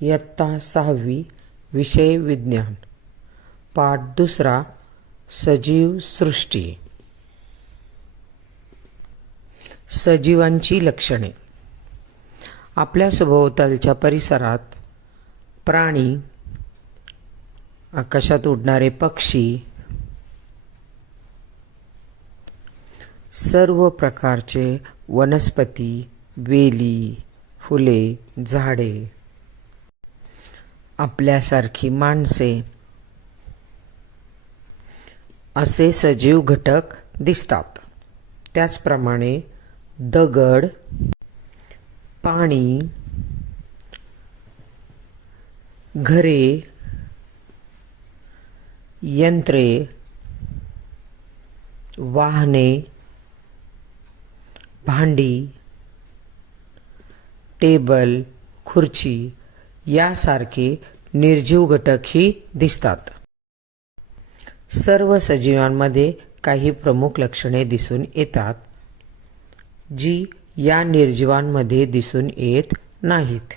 इयत्ता 6वी विषय विज्ञान पाठ 2 सजीव सृष्टी. सजीवांची लक्षणे. आपल्या सभोवतालच्या परिसरात प्राणी, आकाशात उडणारे पक्षी, सर्व प्रकारचे वनस्पती, वेली, फुले, झाडे, आपल्यासारखी माणसे असे सजीव घटक दिसतात. त्याचप्रमाणे दगड, पाणी, घरे, यंत्रे, वाहने, भांडी, टेबल, खुर्ची यासारखे निर्जीव घटकही दिसतात. सर्व सजीवांमध्ये काही प्रमुख लक्षणे दिसून येतात जी या निर्जीवांमध्ये दिसून येत नाहीत.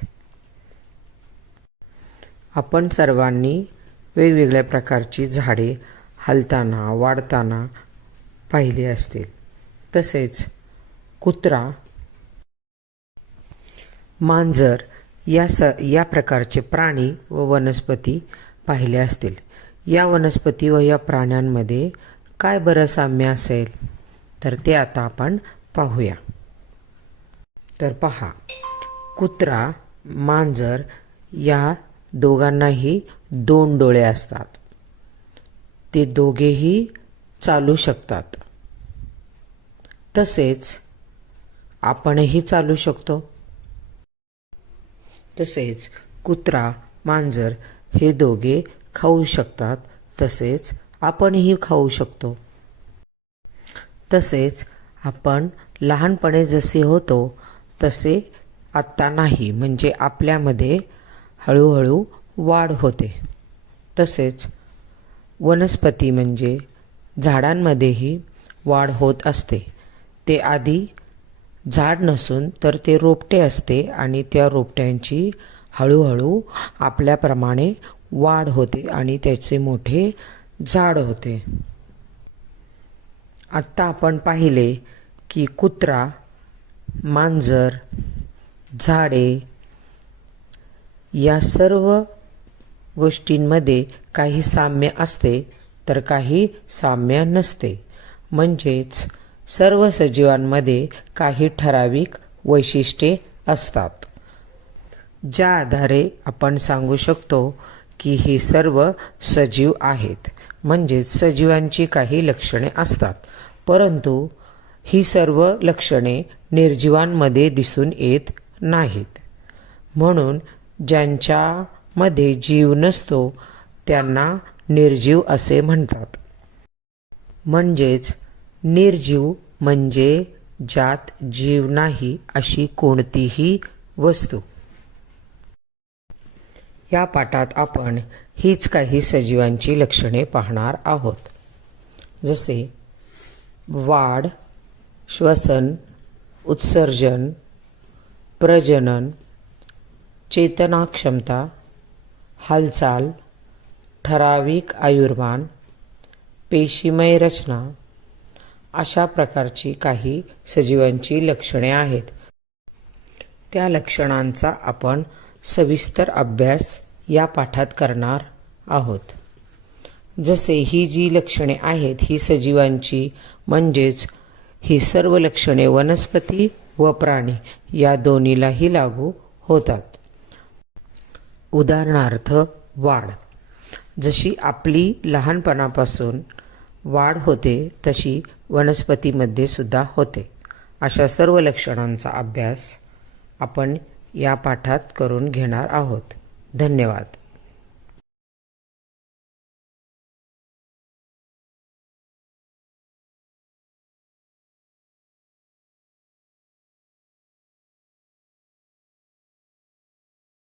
आपण सर्वांनी वेगवेगळ्या प्रकारची झाडे हलताना, वाढताना पाहिली असतील. तसेच कुत्रा, मांजर या प्रकारचे प्राणी व वनस्पती पाहिले असतील. या वनस्पती व या प्राण्यांमध्ये काय बरं साम्य असेल तर ते आता आपण पाहूया. तर पहा, कुत्रा, मांजर या दोघांनाही 2 डोळे असतात. ते दोघेही चालू शकतात. तसेच आपणही चालू शकतो. तसेच कुत्रा, मांजर हे दोघे खाऊ शकतात. तसेच आपणही खाऊ शकतो. तसेच आपण लहानपणे जसे होतो तसे आत्ता नाही, म्हणजे आपल्यामध्ये हळूहळू वाढ होते. तसेच वनस्पती म्हणजे झाडांमध्येही वाढ होत असते. ते आधी झाड नसून तर ते रोपटे असते आणि त्या रोपट्यांची हळूहळू आपल्याप्रमाणे वाढ होते आणि त्याचे मोठे झाड होते. आत्ता आपण पाहिले की कुत्रा, मांजर, झाडे या सर्व गोष्टींमध्ये काही साम्य असते तर काही साम्य नसते. म्हणजेच सर्व सजीवांमध्ये काही ठराविक वैशिष्ट्ये असतात ज्या आधारे आपण सांगू शकतो की ही सर्व सजीव आहेत. म्हणजेच सजीवांची काही लक्षणे असतात, परंतु ही सर्व लक्षणे निर्जीवांमध्ये दिसून येत नाहीत. म्हणून ज्यांच्यामध्ये जीव नसतो त्यांना निर्जीव असे म्हणतात. म्हणजेच निर्जीव म्हणजे ज्यात जीव नाही अशी कोणतीही वस्तू. या पाठात आपण हीच काही सजीवांची लक्षणे पाहणार आहोत. जसे वाढ, श्वसन, उत्सर्जन, प्रजनन, चेतनाक्षमता, हालचाल, ठराविक आयुर्मान, पेशीमय रचना अशा प्रकारची काही सजीवांची लक्षणे आहेत. त्या लक्षणांचा आपण सविस्तर अभ्यास या पाठात करणार आहोत. जसे ही जी लक्षणे आहेत ही सजीवांची, म्हणजेच ही सर्व लक्षणे वनस्पती व प्राणी या दोन्हीलाही लागू होतात. उदाहरणार्थ वाढ. जशी आपली लहानपणापासून वाढ होते तशी वनस्पतीमध्ये सुद्धा होते. अशा सर्व लक्षणांचा अभ्यास आपण या पाठात करून घेणार आहोत. धन्यवाद.